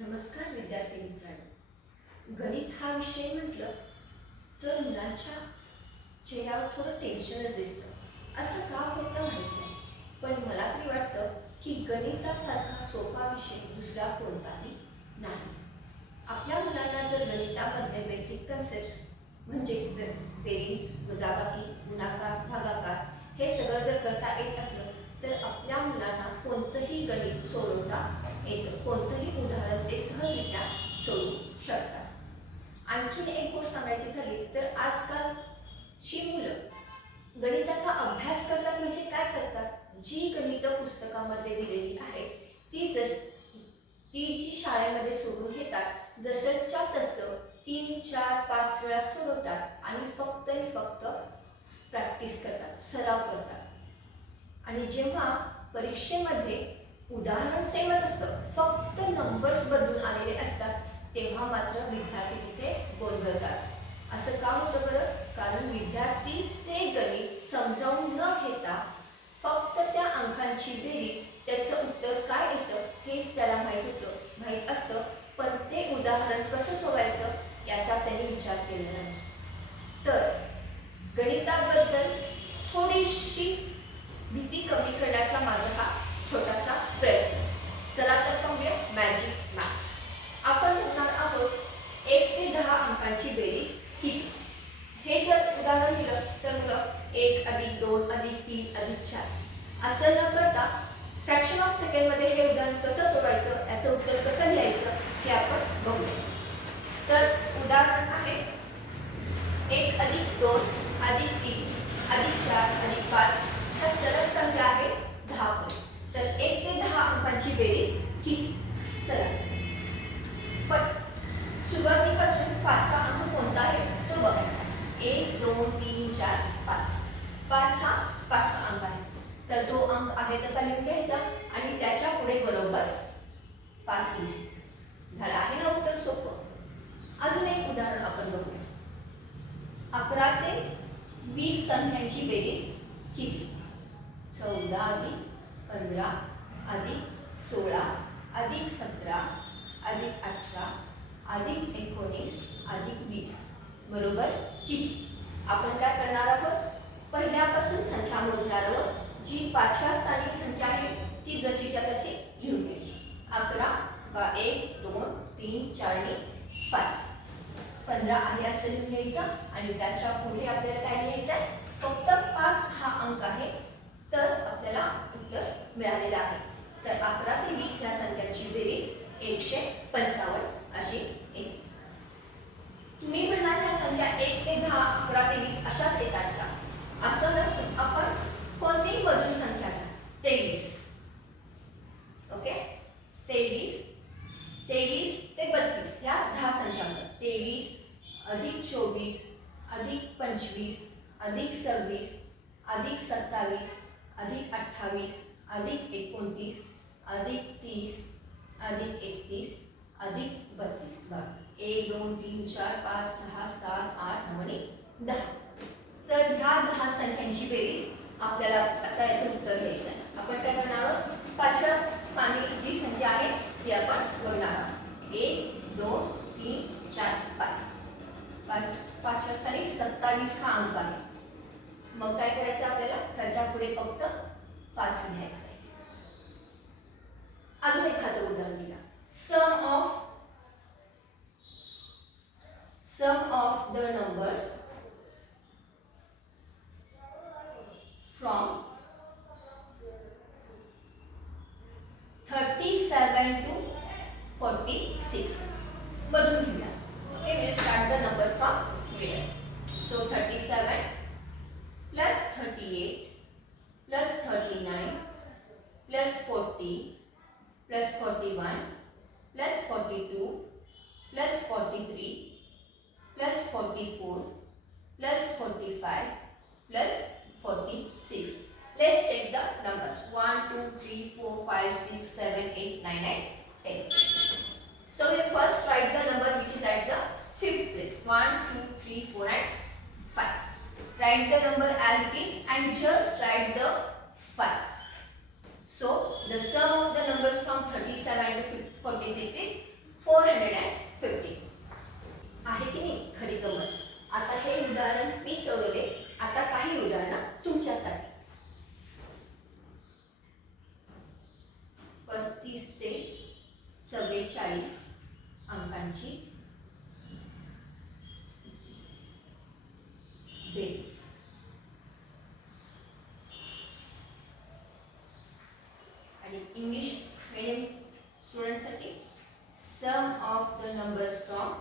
नमस्कार विद्यार्थी मित्रांनो, गणित हा विषय म्हटलं तर मुलांच्या चेहऱ्यावर थोडं टेन्शनच दिसतं. असं का होतं माहीत नाही, पण मला तरी वाटतं की गणितासारखा सोपा विषय दुसरा कोणताही नाही. आपल्या मुलांना जर गणितामधले बेसिक कन्सेप्ट्स म्हणजे जर बेरीज, वजाबाकी, गुणाकार, भागाकार हे सगळं जर करता येत असलं तर आपल्या मुलांना कोणतंही गणित सोडवता येतं, कोणतंही उदाहरण ते सहजरित्या सोडवू शकतात. आणखीन एक गोष्ट सांगायची झाली तर आजकालची मुलं गणिताचा अभ्यास करतात म्हणजे काय करतात, जी गणित पुस्तकामध्ये दिलेली आहेत ती जी शाळेमध्ये सोडून घेतात जसंच्या तसं 3, 4, 5 वेळा सोडवतात आणि फक्त प्रॅक्टिस करतात, सराव करतात. आणि जेव्हा परीक्षेमध्ये उदाहरण सेमच असतं, फक्त नंबर्स बदलून आलेले असतात, तेव्हा मात्र विद्यार्थी तिथे गोंधळतात. असं का होतं बरं? कारण विद्यार्थी ते गणित समजावून न घेता फक्त त्या अंकांची बेरीज, त्याचं उत्तर काय येतं हेच त्याला माहीत असतं, पण ते उदाहरण कसं सोडवायचं याचा त्यांनी विचार केलेला नाही. तर गणिताबद्दल थोडीशी भीती कमी करण्याचा माझा हा छोटासा प्रयत्न. चला तर पाहूया मॅजिक मॅथ्स. आपण बघणार आहोत 1 ते 10 अंकांची बेरीज किती. हे जर उदाहरण दिलं तर मुलं 1 + 2 + 3 + 4 असं न करता फ्रॅक्शन ऑफ सेकंडमध्ये हे उदाहरण कसं सोडवायचं, याचं उत्तर कसं लिहायचं हे आपण बघूया. तर उदाहरण आहे 1 + 2 + 3 + 4 + 5 हा सरळ संख्या आहे 10 पर्यंत. तर 1 ते 10 अंकांची बेरीज किती? चला, पण सुरुवातीपासून 5वा अंक कोणता आहे तो बघायचा. 1 2 3 4 5. 5 हा 5वा अंक आहे, तर तो अंक आहे तसा लिहून घ्यायचा आणि त्याच्या पुढे बरोबर 5 लिहायचं. झालं आहे ना उत्तर सोपं. अजून एक उदाहरण आपण बघूया. 11 ते 20 संख्यांची बेरीज किती? 14 + 15 + 16 + 17 + 18 + 19 + 20 बरोबर किती? आपण काय करणार आहोत, पहिल्यापासून संख्या मोजणार आहोत. जी 5व्या स्थानी संख्या आहे ती जशीच्या तशी लिहून घ्यायची. 11 1 2 3 4 आणि 5. 15 आहे असं लिहून घ्यायचं आणि त्याच्या पुढे आपल्याला काय लिहायचं आहे, फक्त 5 हा अंक आहे, तर आपल्याला उत्तर मिळालेलं आहे. तर 11 ते 20 या संख्यांची बेरीज 155 अशी येते. तुम्ही म्हणाल ह्या संख्या 1 ते 10, 11 ते 20 अशाच येतात का? असं नसून आपण कोणतीही मधुर संख्या घ्या. 23. ओके, 23 ते 32 या 10 संख्या होतात. 23 + 24 + 25 + 26 + 27 + 28 + 29 + 30 + 31 + 32. बघा, 1 2 3 4 5 6 7 8 9 आणि 10. तर ह्या 10 संख्यांची बेरीज आपल्याला आता याचं उत्तर घ्यायचं आहे. आपण काय करणार आहोत, 5व्या स्थानी जी संख्या आहे ती आपण बघणार आहोत. 1 2 3 4 5. 5व्या स्थानी 27 हा अंक आहे. मग काय करायचं आपल्याला, त्याच्या पुढे फक्त 5 लिहायचं आहे. अजून एखादं उदाहरण घ्या. Sum of the numbers from 37 to 46 बदलून घेऊया. Okay, we'll start the number from middle. So 37 plus 38 plus 39 plus 40 plus 41 plus 42 plus 43 plus 44 plus 45 plus 46. Let's check the numbers. 1 2 3 4 5 6 7 8 9 and 10. So we first write the number which is at the 5th place. 1 2 3 4 and 5. Write the number as it is and just write the 5. So the sum of the numbers from 37 to 46 is 450 आहे की नाही खरी गंमत. आता हे उदाहरण मी सोडवले. आता काही उदाहरणं तुमच्यासाठी. 35 ते 44 अंकांची बेरीज. आणि इंग्लिश मीडियम स्टुडंटसाठी सम ऑफ द नंबर्स फ्रॉम